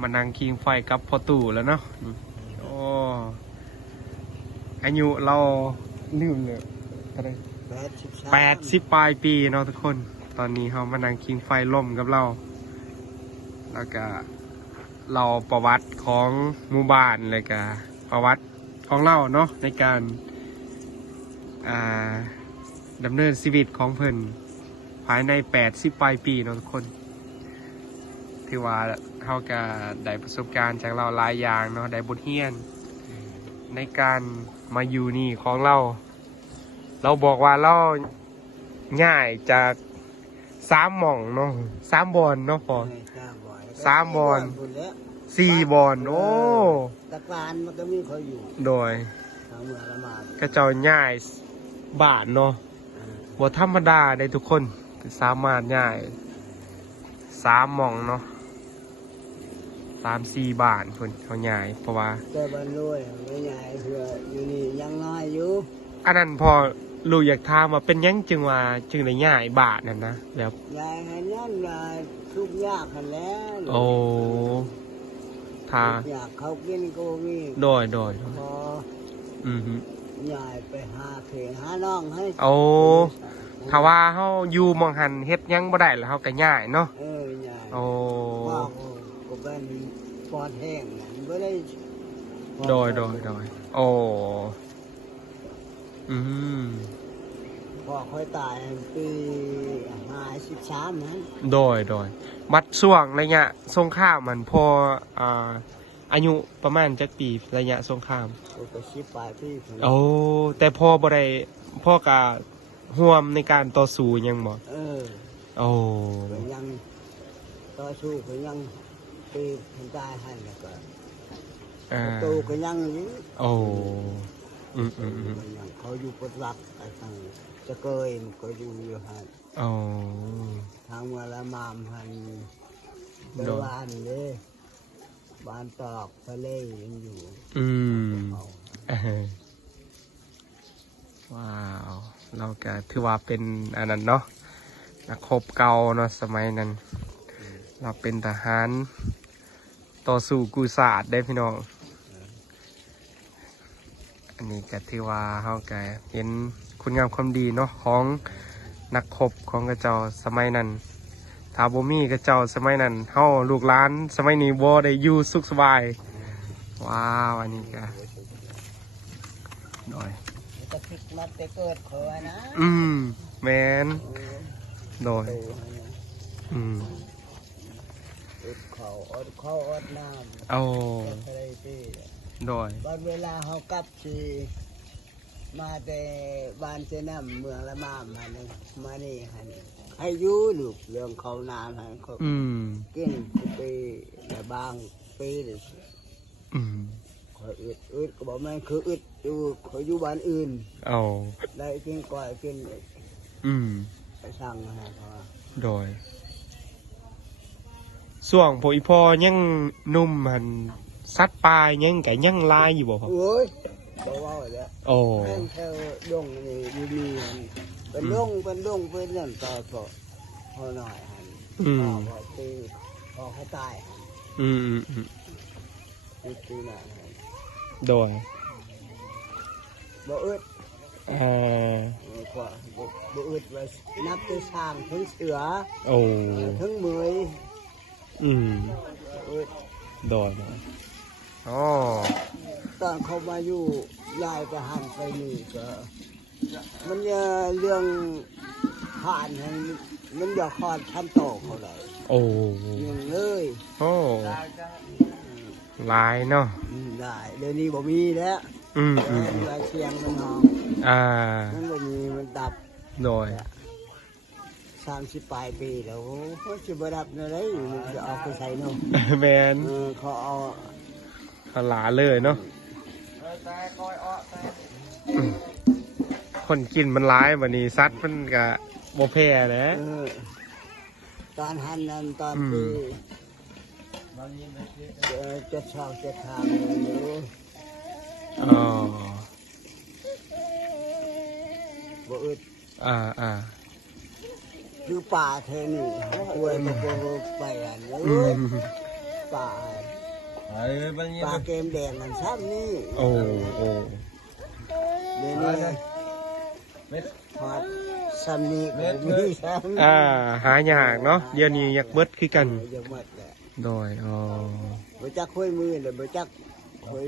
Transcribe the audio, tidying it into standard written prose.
มานั่งคิงไฟกับพ่อตู่แล้วเนาะโอ้อายุเราลืมเลยอะไร80 ปลายปีเนาะทุกคนตอนนี้เรามานั่งคิงไฟล่มกับเราแล้วก็เราประวัติของหมู่บ้านเลยก็ประวัติของเราเนาะในการดำเนินชีวิตของเพิ่นภายใน80 ปลายปีเนาะทุกคนที่ว่าเขาก็ได้ประสบการณ์จากเราหลายอย่างเนาะได้บทเรียนในการมาอยู่นี่ของเราบอกว่าเราง่ายจาก3 หม่องเนาะ3 บอนเนาะพอ3 บอน4 บอนโอ้ตะการมันก็มีเขาอยู่โดยก็เจ้าง่ายบาทเนาะบ่ธรรมดาได้ทุกคนสามารถง่าย3 หม่องเนาะ3-4 บาทคนเขาใหญ่เพราะว่าแต่บ้านรวยไม่ใหญ่เพื่ออยู่นี่ยังน้อยอยู่อันนั้นพอลูกอยากถามว่าเป็นยังจึงว่าจึงได้ใหญ่บาทนั่นนะแบบใหญ่ให้นั่นว่าทุกยากกันแล้วโอ้ถ้าอยากเขากินก็มีโดยพอใหญ่ไปหาเขยหาน้องให้โอ้ถ้าว่าเฮาอยู่มองหันเฮ็ดยังบ่ได้แล้วเฮาก็ย้ายเนาะใหญ่โอ้ก็เป็นปอดแห้งบ่ได้โดยโอ้พ่อค่อยตายปี53นั้นโดยบัดช่วงระยะสงครามมันพออายุประมาณจักปีระยะสงครามก็10 ปลายปีโอ้แต่พ่อบ่ได้พ่อก็ร่วมในการต่อสู้ยังบ่โอ้ยังต่อสู้ก็ยังปีคนตายให้แล้วก็ตู้ก็ยังอยู่โอ้เขาอยู่ปดหลักทางจะเกยมันก็อยู่ฮะทางเมื่อละมามหันไปบ้านเลยบ้านตอกทะเลยังอยู่ว้าวเราก็ถือว่าเป็นอันนั้นเนาะนักรบเก่าเนาะสมัยนั้นเราเป็นทหารต่อสู้กุศลได้พี่น้องอันนี้ก็ถือว่าเขาก็เห็นคุณงามความดีเนาะของนักรบของกระเจ้าสมัยนั้นถ้าบ่มีกระเจ้าสมัยนั้นเฮาลูกหลานสมัยนี้บ่ได้อยู่สุขสบายว้าวอันนี้ก็หน่อยจะคิดมาแต่เกิดขอนะแมนโดยอดข้าวอดน้ำเอาโดยตอนเวลาเขากลับที่มาแต่บ้านเจน้ำเมืองละมามมานี่ให้ยูลูกเรื่องเขานานให้เขากินปีละบางปีเลยเขาอึดก็บอกไม่คืออึดอยู่เขาอยู่บ้านอื่นได้กินก่อยกินไปสั่งให้เขาโดยส่วงพออีพอยังนุ่มหันซัดปลายยังไก่ยังลายอยู่บ่ครับโอ้ยบอกว่าแล้วโอ้แค่ดงนี่อยู่ดีเป็นดงเป็นเรื่องต่อพอหน่อยพอตีพอเขาตายตีหน่อยโดยบ่อึดบ่อึดไว้นับตัวช้างถึงเสือถึงมือโดยตอนเขามาอยู่ยายไปหันไปนี่ก็มันเรื่องผ่านมันอยากคอนทำต่อเขาเลยยังเลยลายเนาะได้เดี๋ยวนี้บ่มีแล้วลายเชียงมันห้องมันบ่มีมันดับโดย30 ปลายปีแล้วเขาจะบดับอะไรจะเอาไปใส่เนาะแมนเขาเอาหลาเลยเนาะคนกินมันร้ายวันนี้ซัดมันกับโมเพนะตอนหันนั้นตอนที่จะชอบจะทำอยู่บ่อึดคือป่าเธอนี่อวยมาไปอันนี้ ปลาปลาเกมแดงกันซ้ำนี่ โอ้โอ้ เดี๋ยวนี้ทอดซ้ำนี่ก็มีซ้ำ หายากเนาะเดี๋ยวนี้อยากเบิดคือกัน ยังหมดแหละ โดยอ๋อ บ่จักคุยมือเลยบ่จักคุย